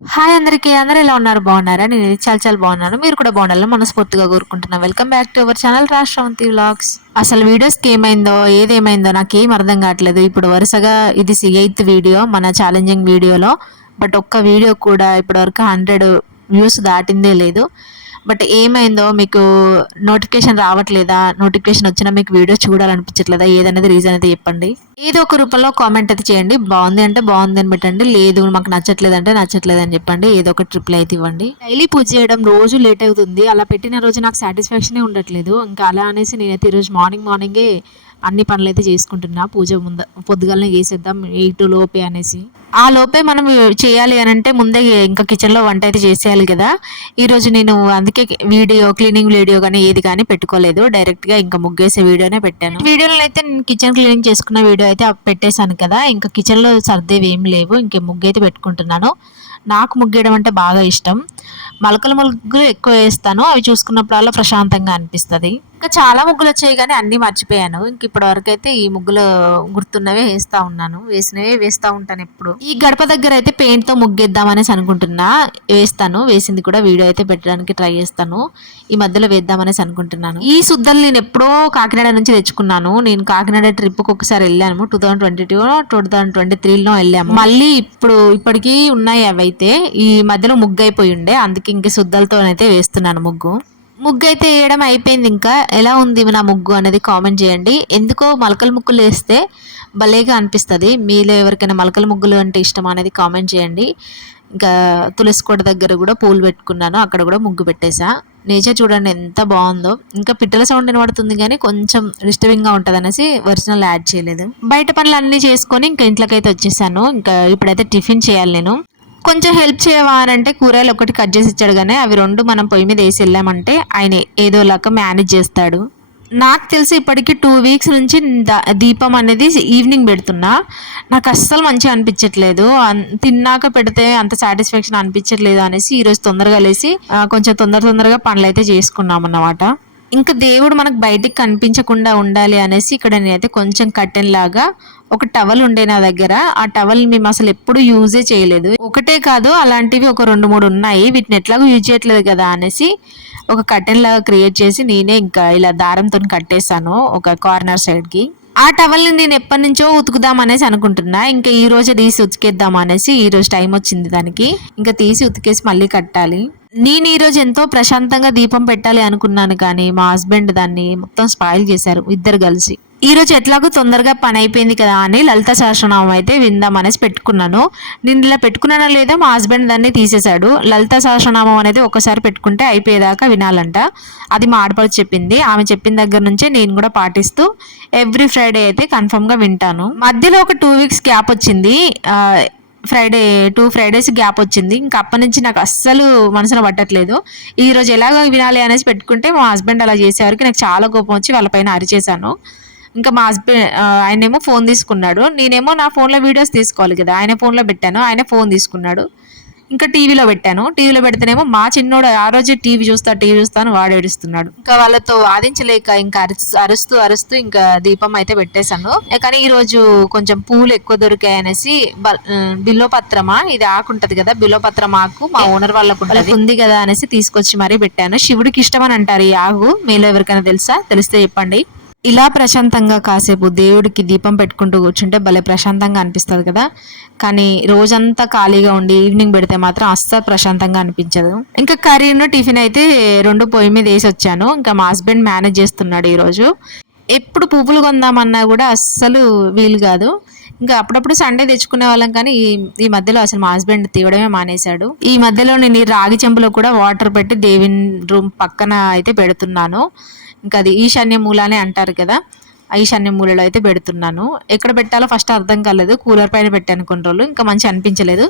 Hi అందరికీ అందరూ ఎలా ఉన్నారు? బాగున్నారా? నేను చాలా బాగున్నాను. మీరు కూడా బాగుండాలని మనస్ఫూర్తిగా కోరుకుంటున్నా. Welcome back to our channel Rashtravanthi vlogs. అసలు వీడియోస్కి ఏమైందో ఏదేమైందో నాకేం అర్థం కావట్లేదు. ఇప్పుడు వరుసగా ఇది 8th వీడియో మన ఛాలెంజింగ్ వీడియోలో. బట్ ఒక్క వీడియో కూడా ఇప్పటివరకు 100 వ్యూస్ దాటిందే లేదు. బట్ ఏమైందో మీకు నోటిఫికేషన్ రావట్లేదా? నోటిఫికేషన్ వచ్చినా మీకు వీడియో చూడాలనిపించట్లేదా? ఏదనేది రీజన్ అయితే చెప్పండి. ఏదో ఒక రూపంలో కామెంట్ అయితే చేయండి. బాగుంది అంటే బాగుంది అని పెట్టండి, లేదు మాకు నచ్చట్లేదు అంటే నచ్చట్లేదు అని చెప్పండి. ఏదో ఒక ట్రిప్లై అయితే ఇవ్వండి. డైలీ పూజ చేయడం రోజు లేట్ అవుతుంది. అలా పెట్టిన రోజు నాకు సాటిస్ఫాక్షనే ఉండట్లేదు. ఇంకా అలా అనేసి నేనైతే ఈరోజు మార్నింగే అన్ని పనులు అయితే చేసుకుంటున్నా. పూజ పొద్దుగాలనే చేసేద్దాం 8 లోపే అనేసి. ఆ లోపే మనం చేయాలి అని అంటే ముందే ఇంకా కిచెన్లో వంట అయితే చేసేయాలి కదా. ఈరోజు నేను అందుకే క్లీనింగ్ వీడియో కానీ ఏది కానీ పెట్టుకోలేదు. డైరెక్ట్గా ఇంకా ముగ్గేసే వీడియోనే పెట్టాను. వీడియోలో అయితే నేను కిచెన్ క్లీనింగ్ చేసుకున్న వీడియో అయితే పెట్టేశాను కదా. ఇంకా కిచెన్లో సర్దేవి ఏం లేవు. ఇంకే ముగ్గు అయితే పెట్టుకుంటున్నాను. నాకు ముగ్గేయడం అంటే బాగా ఇష్టం. ముగ్గులు ఎక్కువ వేస్తాను. అవి చూసుకున్నప్పుడల్లా ప్రశాంతంగా అనిపిస్తుంది. ఇంకా చాలా ముగ్గులు వచ్చాయి కానీ అన్నీ మర్చిపోయాను. ఇంక ఇప్పటి వరకు అయితే ఈ ముగ్గులు గుర్తున్నవే వేస్తూ ఉన్నాను. వేసినవే వేస్తూ ఉంటాను ఎప్పుడు. ఈ గడప దగ్గర అయితే పెయింట్తో ముగ్గేద్దామనేసి అనుకుంటున్నా. వేసింది కూడా వీడియో అయితే పెట్టడానికి ట్రై చేస్తాను. ఈ మధ్యలో వేద్దామనేసి అనుకుంటున్నాను. ఈ సుద్దలు నేను ఎప్పుడో కాకినాడ నుంచి తెచ్చుకున్నాను. నేను కాకినాడ ట్రిప్కి ఒకసారి వెళ్ళాను. 2022 2023లో వెళ్ళాము. మళ్ళీ ఇప్పటికీ ఉన్నాయి అవి అయితే. ఈ మధ్యలో ముగ్గు అయిపోయి ఉండే, అందుకే ఇంక సుద్దలతోనైతే వేస్తున్నాను ముగ్గు అయితే వేయడం అయిపోయింది. ఇంకా ఎలా ఉంది నా ముగ్గు అనేది కామెంట్ చేయండి. ఎందుకో మలకల ముగ్గులు వేస్తే భలేగా అనిపిస్తుంది. మీలో ఎవరికైనా మలకల ముగ్గులు అంటే ఇష్టం అనేది కామెంట్ చేయండి. ఇంకా తులసి కోట దగ్గర కూడా పూలు పెట్టుకున్నాను. అక్కడ కూడా ముగ్గు పెట్టేశా. నేచర్ చూడండి ఎంత బాగుందో. ఇంకా పిట్టల సౌండ్ వినబడుతుంది కానీ కొంచెం డిస్టర్బింగ్గా ఉంటుంది అనేసి ఒరిజినల్ యాడ్ చేయలేదు. బయట పనులు అన్నీ చేసుకొని ఇంకా ఇంట్లోకైతే వచ్చేసాను. ఇంకా ఇప్పుడైతే టిఫిన్ చేయాలి నేను. కొంచెం హెల్ప్ చేయవా అని అంటే కూరగాయలు ఒకటి కట్ చేసి ఇచ్చాడు, కానీ అవి 2 మనం పొయ్యి మీద వేసి వెళ్ళామంటే ఆయన ఏదోలాగా మేనేజ్ చేస్తాడు. నాకు తెలిసి ఇప్పటికి 2 వీక్స్ నుంచి దీపం అనేది ఈవినింగ్ పెడుతున్నా. నాకు అస్సలు మంచిగా అనిపించట్లేదు. తిన్నాక పెడితే అంత సాటిస్ఫాక్షన్ అనిపించట్లేదు అనేసి ఈరోజు తొందరగా లేసి కొంచెం తొందరగా పనులు అయితే చేసుకున్నాం అన్నమాట. ఇంకా దేవుడు మనకు బయటికి కనిపించకుండా ఉండాలి అనేసి ఇక్కడ నేనైతే కొంచెం కర్టెన్ లాగా ఒక టవల్ ఉండే నా దగ్గర. ఆ టవల్ మేము అసలు ఎప్పుడు యూజే చేయలేదు. ఒకటే కాదు, అలాంటివి ఒక 2-3 ఉన్నాయి. వీటిని ఎట్లాగో యూజ్ చేయట్లేదు కదా అనేసి ఒక కర్టెన్ లాగా క్రియేట్ చేసి నేనే ఇంకా ఇలా దారంతో కట్టేశాను ఒక కార్నర్ సైడ్కి. ఆ టవల్ని నేను ఎప్పటి నుంచో ఉతుకుదాం అనేసి అనుకుంటున్నా. ఇంకా ఈ రోజు తీసి ఉతికేద్దాం అనేసి ఈ రోజు టైం వచ్చింది దానికి. ఇంకా తీసి ఉతికేసి మళ్ళీ కట్టాలి. నేను ఈరోజు ఎంతో ప్రశాంతంగా దీపం పెట్టాలి అనుకున్నాను, కానీ మా హస్బెండ్ దాన్ని మొత్తం స్పాయిల్ చేశారు ఇద్దరు కలిసి. ఈ రోజు ఎట్లాగో తొందరగా పని అయిపోయింది కదా అని లలిత సహస్రనామం అయితే విందాం అనేసి పెట్టుకున్నాను. నేను ఇలా పెట్టుకున్నానో లేదో మా హస్బెండ్ దాన్ని తీసేశాడు. లలిత సహస్రనామం అనేది ఒకసారి పెట్టుకుంటే అయిపోయేదాకా వినాలంట. అది మా ఆడపడుచు చెప్పింది. ఆమె చెప్పిన దగ్గర నుంచే నేను కూడా పాటిస్తూ ఎవ్రీ ఫ్రైడే అయితే కన్ఫర్మ్గా వింటాను. మధ్యలో ఒక 2 వీక్స్ గ్యాప్ వచ్చింది. 2 ఫ్రైడేస్ గ్యాప్ వచ్చింది. ఇంకా అప్పటి నుంచి నాకు అస్సలు మనసులో పట్టట్లేదు. ఈరోజు ఎలాగో వినాలి అనేసి పెట్టుకుంటే మా హస్బెండ్ అలా చేసేవారికి నాకు చాలా కోపం వచ్చి వాళ్ళపైన అరిచేశాను. ఇంకా మా హస్బెండ్ ఆయనేమో ఫోన్ తీసుకున్నాడు. నేనేమో నా ఫోన్లో వీడియోస్ తీసుకోవాలి కదా, ఆయన ఫోన్లో పెట్టాను. ఆయన ఫోన్ తీసుకున్నాడు. ఇంకా టీవీలో పెట్టాను. టీవీలో పెడితేనేమో మా చిన్నోడు ఆ రోజు టీవీ చూస్తాను వాడు ఏడుస్తున్నాడు. ఇంకా వాళ్ళతో వాదించలేక ఇంకా అరుస్తూ ఇంకా దీపం అయితే పెట్టేశాను. కానీ ఈ రోజు కొంచెం పూలు ఎక్కువ దొరికాయి అనేసి బిల్వపత్రమా ఇది ఆకుంటది కదా, బిల్వపత్రం ఆకు మా ఓనర్ వాళ్ళకు ఉంది కదా అనేసి తీసుకొచ్చి మరీ పెట్టాను. శివుడికి ఇష్టం అని అంటారు ఈ ఆకు. మీలో ఎవరికైనా తెలిస్తే చెప్పండి. ఇలా ప్రశాంతంగా కాసేపు దేవుడికి దీపం పెట్టుకుంటూ కూర్చుంటే భలే ప్రశాంతంగా అనిపిస్తుంది కదా. కానీ రోజంతా ఖాళీగా ఉండి ఈవినింగ్ పెడితే మాత్రం అస్సలు ప్రశాంతంగా అనిపించదు. ఇంకా కర్రీను టిఫిన్ అయితే 2 పొయ్యి మీద వేసి వచ్చాను. ఇంకా మా హస్బెండ్ మేనేజ్ చేస్తున్నాడు ఈరోజు. ఎప్పుడు పువ్వులు కొందామన్నా కూడా అస్సలు వీలు కాదు. ఇంకా అప్పుడప్పుడు సండే తెచ్చుకునే వాళ్ళం, కానీ ఈ మధ్యలో అసలు మా హస్బెండ్ తీయడమే మానేశాడు. ఈ మధ్యలో నేను ఈ రాగి చెంబులో కూడా వాటర్ పెట్టి దేవుని రూమ్ పక్కన అయితే పెడుతున్నాను. ఇంకా అది ఈశాన్య మూలానే అంటారు కదా, ఈశాన్య మూలలో అయితే పెడుతున్నాను. ఎక్కడ పెట్టాలో ఫస్ట్ అర్థం కాలేదు. కూలర్ పైన పెట్టాను కొన్ని రోజులు, ఇంకా మంచి అనిపించలేదు.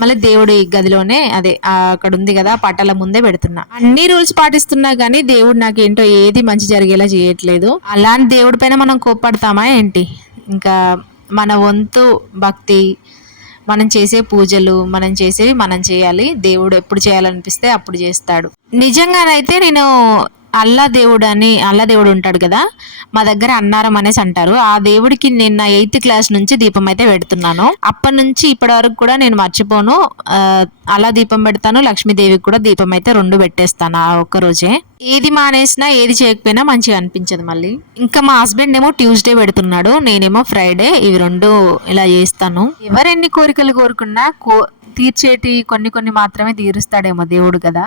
మళ్ళీ దేవుడి గదిలోనే అదే అక్కడ ఉంది కదా పటాల ముందే పెడుతున్నా. అన్ని రూల్స్ పాటిస్తున్నా కానీ దేవుడు నాకు ఏంటో ఏది మంచి జరిగేలా చేయట్లేదు. అలాంటి దేవుడి పైన మనం కోప్పడతామా ఏంటి? ఇంకా మన వంతు భక్తి, మనం చేసే పూజలు మనం చేసేవి మనం చేయాలి. దేవుడు ఎప్పుడు చేయాలనిపిస్తే అప్పుడు చేస్తాడు. నిజంగానైతే నేను అల్లా దేవుడు ఉంటాడు కదా, మా దగ్గర అన్నారం అనేసి అంటారు. ఆ దేవుడికి నేను నా 8th క్లాస్ నుంచి దీపం అయితే పెడుతున్నాను. అప్పటి నుంచి ఇప్పటి వరకు కూడా నేను మర్చిపోను. అలా దీపం పెడతాను, లక్ష్మీదేవికి కూడా దీపం అయితే 2 పెట్టేస్తాను ఆ ఒక్క రోజే. ఏది మానేసినా ఏది చేయకపోయినా మంచిగా అనిపించదు మళ్ళీ. ఇంకా మా హస్బెండ్ ఏమో ట్యూస్డే పెడుతున్నాడు, నేనేమో ఫ్రైడే. ఇవి 2 ఇలా చేస్తాను. ఎవరెన్ని కోరికలు కోరుకున్నా తీర్చేటి కొన్ని కొన్ని మాత్రమే తీరుస్తాడేమో దేవుడు కదా.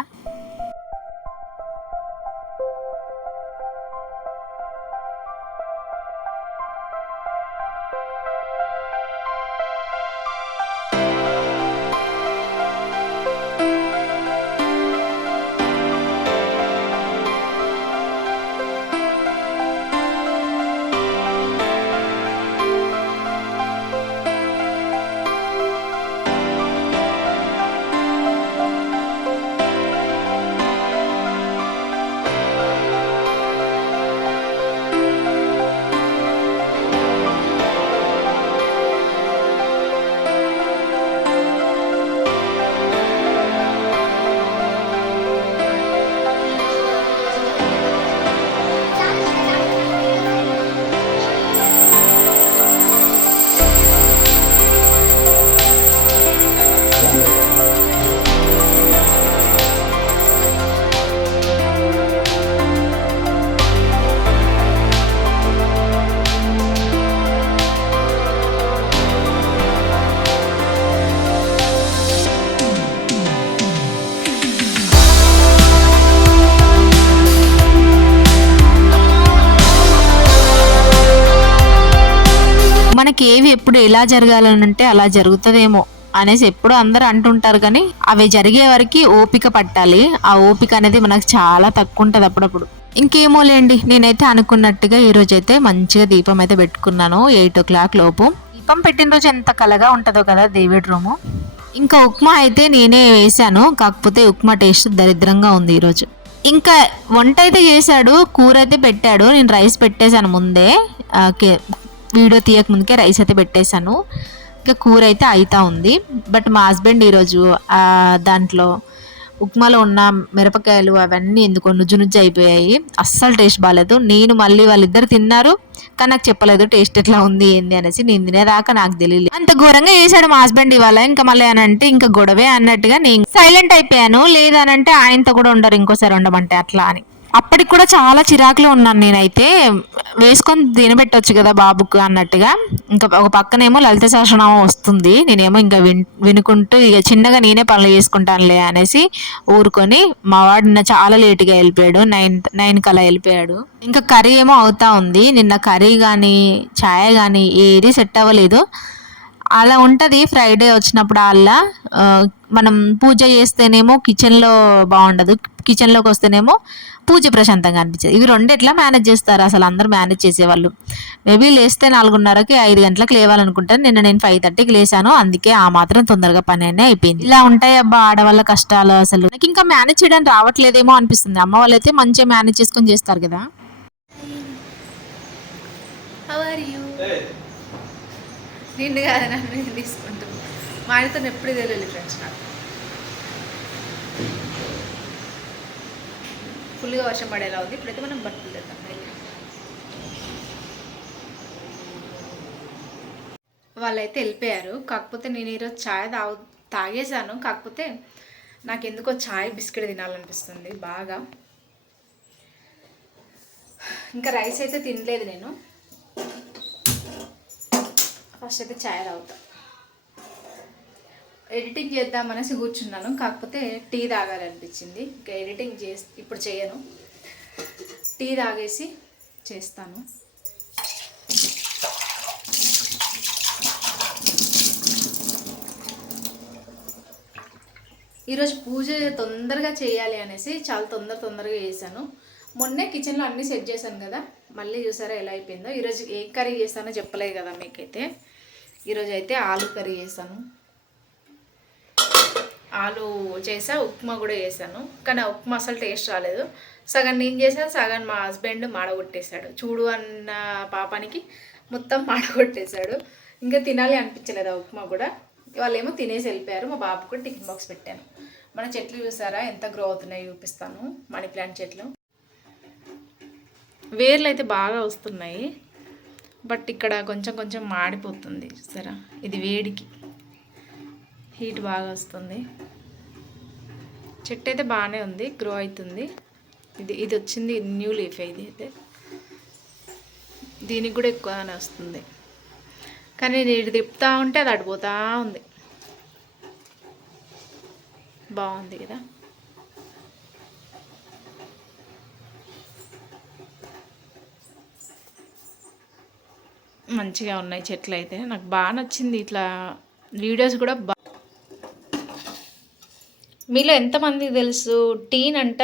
మనకి ఏవి ఎప్పుడు ఎలా జరగాలనంటే అలా జరుగుతుందేమో అనేసి ఎప్పుడు అందరూ అంటుంటారు, కానీ అవి జరిగే వరకు ఓపిక పట్టాలి. ఆ ఓపిక అనేది మనకు చాలా తక్కువ ఉంటుంది అప్పుడప్పుడు. ఇంకేమో లేండి, నేనైతే అనుకున్నట్టుగా ఈ రోజు అయితే మంచిగా దీపం అయితే పెట్టుకున్నాను 8 o'clock లోపు. దీపం పెట్టిన రోజు ఎంత కలగా ఉంటుందో కదా దేవుడి రూము. ఇంకా ఉప్మా అయితే నేనే వేసాను, కాకపోతే ఉప్మా టేస్ట్ దరిద్రంగా ఉంది ఈరోజు. ఇంకా వంట అయితే చేశాడు, కూర అయితే పెట్టాడు. నేను రైస్ పెట్టేశాను ముందే, వీడియో తీయక ముందుకే రైస్ అయితే పెట్టేశాను. ఇంకా కూర అయితే అవుతా ఉంది. బట్ మా హస్బెండ్ ఈరోజు దాంట్లో ఉప్మాలో ఉన్న మిరపకాయలు అవన్నీ ఎందుకో నుజ్జు నుజ్జు అయిపోయాయి, అస్సలు టేస్ట్ బాగాలేదు. నేను మళ్ళీ వాళ్ళిద్దరు తిన్నారు, కానీ నాకు చెప్పలేదు టేస్ట్ ఎట్లా ఉంది ఏంది అనేసి. నేను తినేదాకా నాకు తెలియలేదు. అంత ఘోరంగా చేశాడు మా హస్బెండ్ ఇవాళ. ఇంకా మళ్ళీ అని అంటే ఇంకా గొడవే అన్నట్టుగా నేను సైలెంట్ అయిపోయాను. లేదనంటే ఆయనతో కూడా ఉండరు ఇంకోసారి ఉండమంటే అట్లా అని. అప్పటికి కూడా చాలా చిరాకులో ఉన్నాను నేనైతే. వేసుకొని తినబెట్టొచ్చు కదా బాబుకు అన్నట్టుగా. ఇంకా ఒక పక్కనేమో లలిత సహస్రనామం వస్తుంది, నేనేమో ఇంకా వినుకుంటూ ఇక చిన్నగా నేనే పనులు చేసుకుంటానులే అనేసి ఊరుకొని. మా వాడు నిన్న చాలా లేట్గా వెళ్ళిపోయాడు, 9 కలా వెళ్ళిపోయాడు. ఇంకా కర్రీ ఏమో అవుతా ఉంది. నిన్న కర్రీ కానీ ఛాయ్ కానీ ఏది సెట్ అవ్వలేదు. అలా ఉంటుంది ఫ్రైడే వచ్చినప్పుడు. అలా మనం పూజ చేస్తేనేమో కిచెన్లో బాగుండదు, కిచెన్లోకి వస్తేనేమో పూజ ప్రశాంతంగా అనిపించదు. ఇవి 2 ఎట్లా మేనేజ్ చేస్తారు అసలు అందరూ మేనేజ్ చేసేవాళ్ళు? మేబీ లేస్తే 4:30కి 5 గంటలకు లేవాలనుకుంటాను. నిన్న నేను 5:30కి లేసాను, అందుకే ఆ మాత్రం తొందరగా పని అనే అయిపోయింది. ఇలా ఉంటాయి అబ్బా ఆడవాళ్ళ కష్టాలు. అసలు నాకు ఇంకా మేనేజ్ చేయడానికి రావట్లేదేమో అనిపిస్తుంది. అమ్మ వాళ్ళైతే మంచిగా మేనేజ్ చేసుకొని చేస్తారు కదా. నిండు కాదు నన్ను తీసుకుంటాను. మా ఆయనతో ఎప్పుడు తెలియదు ఫ్రెండ్స్. నాకు ఫుల్గా వర్షం పడేలా ఉంది. ఇప్పుడైతే మనం బట్టలు తెద్దాం. వాళ్ళైతే వెళ్ళిపోయారు. కాకపోతే నేను ఈరోజు ఛాయ్ తాగేశాను. కాకపోతే నాకు ఎందుకో ఛాయ్ బిస్కెట్ తినాలనిపిస్తుంది బాగా. ఇంకా రైస్ అయితే తినలేదు నేను. ఫస్ట్ అయితే ఛాయ్ తాగుతా. ఎడిటింగ్ చేద్దామనేసి కూర్చున్నాను, కాకపోతే టీ తాగాలనిపించింది. ఇంకా ఎడిటింగ్ ఇప్పుడు చేయను, టీ తాగేసి చేస్తాను. ఈరోజు పూజ తొందరగా చేయాలి అనేసి చాలా తొందరగా చేశాను. మొన్నే కిచెన్లో అన్నీ సెట్ చేశాను కదా, మళ్ళీ చూసారా ఎలా అయిపోయిందో. ఈరోజు ఏ కర్రీ చేస్తానో చెప్పలేదు కదా మీకైతే. ఈరోజు అయితే ఆలు కర్రీ చేశాను, ఆలు చేసా, ఉప్మా కూడా చేశాను. కానీ ఆ ఉప్మా అసలు టేస్ట్ రాలేదు. సగం నేను చేశాను, సగం మా హస్బెండ్ మాడగొట్టేశాడు. చూడు అన్న పాపానికి మొత్తం మాడగొట్టేశాడు. ఇంకా తినాలి అనిపించలేదు ఆ ఉప్మా కూడా. వాళ్ళేమో తినేసి వెళ్ళిపోయారు. మా బాబు కూడా టిఫిన్ బాక్స్ పెట్టాను. మన చెట్లు చూసారా ఎంత గ్రో అవుతున్నాయో చూపిస్తాను. మనీ ప్లాంట్ చెట్లు వేర్లు అయితే బాగా వస్తున్నాయి, బట్ ఇక్కడ కొంచెం కొంచెం మాడిపోతుంది చూసారా. ఇది వేడికి హీట్ బాగా వస్తుంది. చెట్టు అయితే బాగానే ఉంది, గ్రో అవుతుంది. ఇది వచ్చింది న్యూ లీఫ్. ఇది అయితే దీనికి కూడా ఎక్కువగానే వస్తుంది, కానీ నేను తిప్పుతూ ఉంటే అది అడిపోతూ ఉంది. బాగుంది కదా. మంచిగా ఉన్నాయి చెట్లు అయితే, నాకు బాగా నచ్చింది. ఇట్లా వీడియోస్ కూడా మీలో ఎంతమందికి తెలుసు టీన్ అంట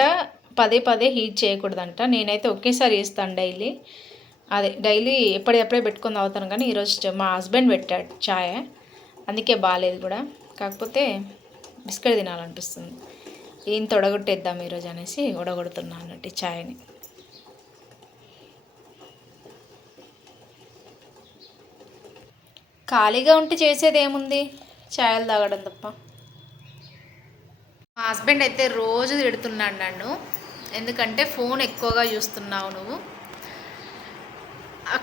పదే పదే హీట్ చేయకూడదంట. నేనైతే ఒకేసారి చేస్తాను డైలీ ఎప్పటికప్పుడే పెట్టుకొని తాగుతాను. కానీ ఈరోజు మా హస్బెండ్ పెట్టాడు ఛాయ్, అందుకే బాగాలేదు కూడా. కాకపోతే బిస్కెట్ తినాలనిపిస్తుంది, ఏం తొడగొట్టేద్దాం ఈరోజు అనేసి ఉడగొడుతున్నాను అన్నట్టు ఛాయ్ని. ఖాళీగా ఉంటే చేసేది ఏముంది, ఛాయలు తాగడం తప్ప. మా హస్బెండ్ అయితే రోజు తిడుతున్నాడు నన్ను, ఎందుకంటే ఫోన్ ఎక్కువగా చూస్తున్నావు నువ్వు,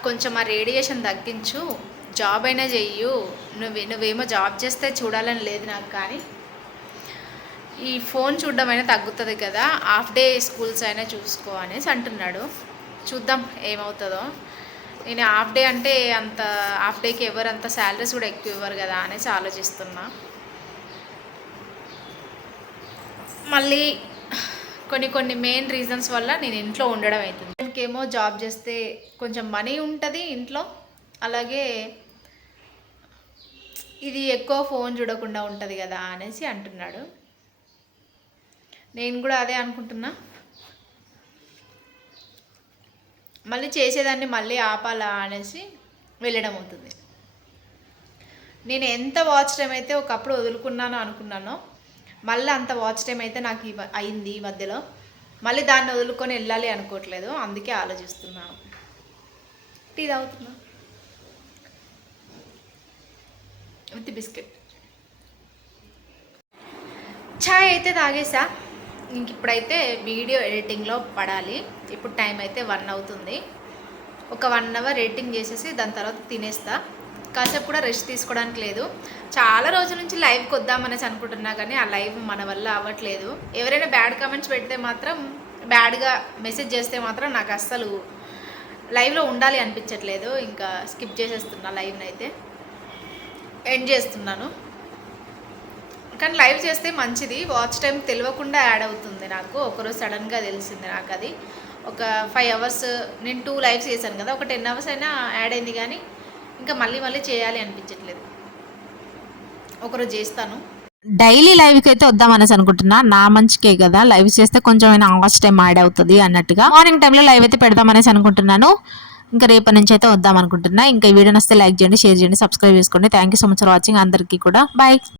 కొంచెం ఆ రేడియేషన్ తగ్గించు, జాబ్ అయినా చెయ్యు, నువ్వేమో జాబ్ చేస్తే చూడాలని లేదు నాకు, కానీ ఈ ఫోన్ చూడడం అయినా తగ్గుతుంది కదా, హాఫ్ డే స్కూల్స్ అయినా చూసుకో అనేసి అంటున్నాడు. చూద్దాం ఏమవుతుందో. నేను హాఫ్ డే అంటే అంత హాఫ్ డేకి ఎవరంత శాలరీస్ కూడా ఎక్కువ ఇవ్వరు కదా అనేసి ఆలోచిస్తున్నా. మళ్ళీ కొన్ని మెయిన్ రీజన్స్ వల్ల నేను ఇంట్లో ఉండడం అవుతుంది. ఇంకేమో జాబ్ చేస్తే కొంచెం మనీ ఉంటుంది ఇంట్లో, అలాగే ఇది ఎక్కువ ఫోన్ చూడకుండా ఉంటుంది కదా అనేసి అంటున్నాడు. నేను కూడా అదే అనుకుంటున్నా. మళ్ళీ చేసేదాన్ని మళ్ళీ ఆపాలా అనేసి వెళ్ళడం అవుతుంది. నేను ఎంత వాచ్ టైం అయితే ఒకప్పుడు వదులుకున్నానో అనుకున్నానో, మళ్ళీ అంత వాచ్ టైం అయితే నాకు అయింది ఈ మధ్యలో. మళ్ళీ దాన్ని వదులుకొని వెళ్ళాలి అనుకోవట్లేదు, అందుకే ఆలోచిస్తున్నాను. టీ తాగుతున్నా విత్ బిస్కెట్. ఛాయ్ అయితే తాగేసా, ఇంక ఇప్పుడైతే వీడియో ఎడిటింగ్లో పడాలి. ఇప్పుడు టైం అయితే 1 అవుతుంది. ఒక 1 అవర్ ఎడిటింగ్ చేసేసి దాని తర్వాత తినేస్తా. కాసేపు కూడా రెస్ట్ తీసుకోవడానికి లేదు. చాలా రోజుల నుంచి లైవ్కి వద్దామనేసి అనుకుంటున్నా, కానీ ఆ లైవ్ మన వల్ల అవ్వట్లేదు. ఎవరైనా బ్యాడ్ కామెంట్స్ పెడితే మాత్రం, బ్యాడ్గా మెసేజ్ చేస్తే మాత్రం నాకు అస్సలు లైవ్లో ఉండాలి అనిపించట్లేదు. ఇంకా స్కిప్ చేసేస్తున్నా, లైవ్ని అయితే ఎండ్ చేస్తున్నాను. కానీ లైవ్ చేస్తే మంచిది, వాచ్ టైం తెలియకుండా యాడ్ అవుతుంది నాకు. ఒకరోజు సడన్గా తెలిసింది నాకు అది. ఒక 5 అవర్స్ నేను 2 లైవ్స్ చేశాను కదా, ఒక 10 అవర్స్ అయినా యాడ్ అయింది, కానీ ఇంకా మళ్ళీ చేయాలి అనిపించట్లేదు. ఒకరోజు చేస్తాను. డైలీ లైవ్కి అయితే వద్దామనేసి అనుకుంటున్నా, నా మంచికే కదా, లైవ్ చేస్తే కొంచెం అయినా అవర్స్ టైం యాడ్ అవుతుంది అన్నట్టుగా మార్నింగ్ టైంలో లైవ్ అయితే పెడదామనేసి అనుకుంటున్నాను. ఇంకా రేపటి నుంచి అయితే వద్దాం అనుకుంటున్నా. ఇంకా ఈ వీడియో నచ్చితే లైక్ చేయండి, షేర్ చేయండి, సబ్స్క్రైబ్ చేసుకోండి. Thank you so much for watching. అందరికీ కూడా బాయ్.